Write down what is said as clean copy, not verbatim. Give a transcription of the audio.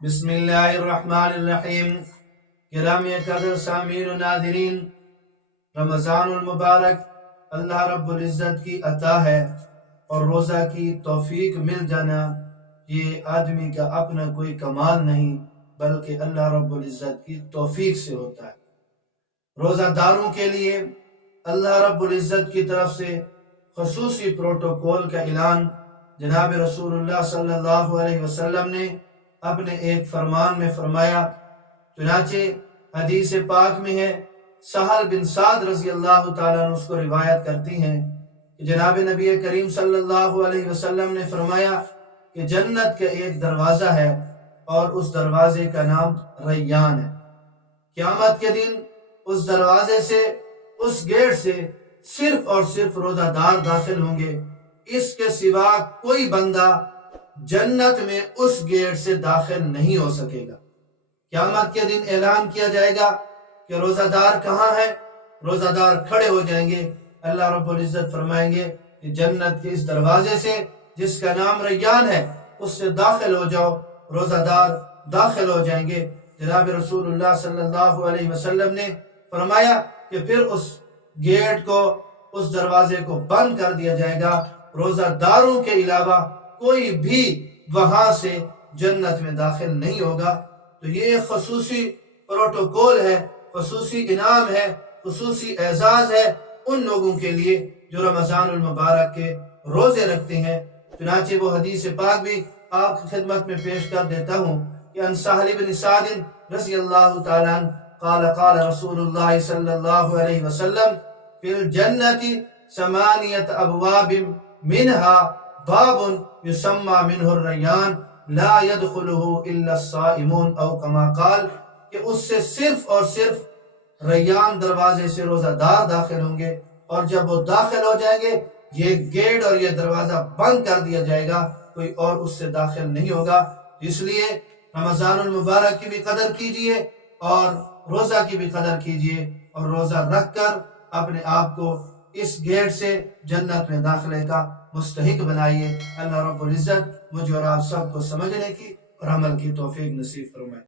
بسم اللہ الرحمن الرحیم۔ گرامی قدر سامعین و ناظرین، رمضان المبارک اللہ رب العزت کی عطا ہے، اور روزہ کی توفیق مل جانا یہ آدمی کا اپنا کوئی کمال نہیں بلکہ اللہ رب العزت کی توفیق سے ہوتا ہے۔ روزہ داروں کے لیے اللہ رب العزت کی طرف سے خصوصی پروٹوکول کا اعلان جناب رسول اللہ صلی اللہ علیہ وسلم نے اپنے ایک فرمان میں فرمایا۔ چنانچہ حدیث پاک میں ہے، سہل بن سعد رضی اللہ تعالیٰ عنہ اس کو روایت کرتی ہیں کہ جناب نبی کریم صلی اللہ علیہ وسلم نے فرمایا کہ جنت کا ایک دروازہ ہے اور اس دروازے کا نام ریان ہے۔ قیامت کے دن اس دروازے سے، اس گیٹ سے صرف اور صرف روزہ دار داخل ہوں گے، اس کے سوا کوئی بندہ جنت میں اس گیٹ سے داخل نہیں ہو سکے گا۔ قیامت کے دن اعلان کیا جائے گا کہ روزہ دار کہاں ہے؟ روزہ دار کھڑے ہو جائیں گے، اللہ رب العزت فرمائیں گے کہ جنت کے اس دروازے سے جس کا نام ریان ہے اس سے داخل ہو جاؤ۔ روزہ دار داخل ہو جائیں گے۔ جناب رسول اللہ صلی اللہ علیہ وسلم نے فرمایا کہ پھر اس گیٹ کو، اس دروازے کو بند کر دیا جائے گا، روزہ داروں کے علاوہ کوئی بھی وہاں سے جنت میں داخل نہیں ہوگا۔ تو یہ خصوصی پروٹوکول ہے، خصوصی انعام ہے، خصوصی اعزاز ہے ان لوگوں کے لیے جو رمضان المبارک کے روزے رکھتے ہیں۔ چنانچہ وہ حدیث پاک بھی آپ کی خدمت میں پیش کر دیتا ہوں کہ ان سہل بن سعد رضی اللہ تعالیٰ عنہ قال قال رسول اللہ صلی اللہ علیہ وسلم فی الجنت 8 ابواب منہا باب یسمى منہ الریان لا يدخلہ الا الصائمون او کما قال، کہ اس سے صرف اور صرف ریان دروازے سے روزہ دار داخل ہوں گے، اور جب وہ داخل ہو جائیں گے یہ گیٹ اور یہ دروازہ بند کر دیا جائے گا، کوئی اور اس سے داخل نہیں ہوگا۔ اس لیے رمضان المبارک کی بھی قدر کیجئے اور روزہ کی بھی قدر کیجئے، اور روزہ رکھ کر اپنے آپ کو اس گیٹ سے جنت میں داخلے کا مستحق بنائیے۔ اللہ رب العزت مجھے اور آپ سب کو سمجھنے کی اور عمل کی توفیق نصیب فرمائے۔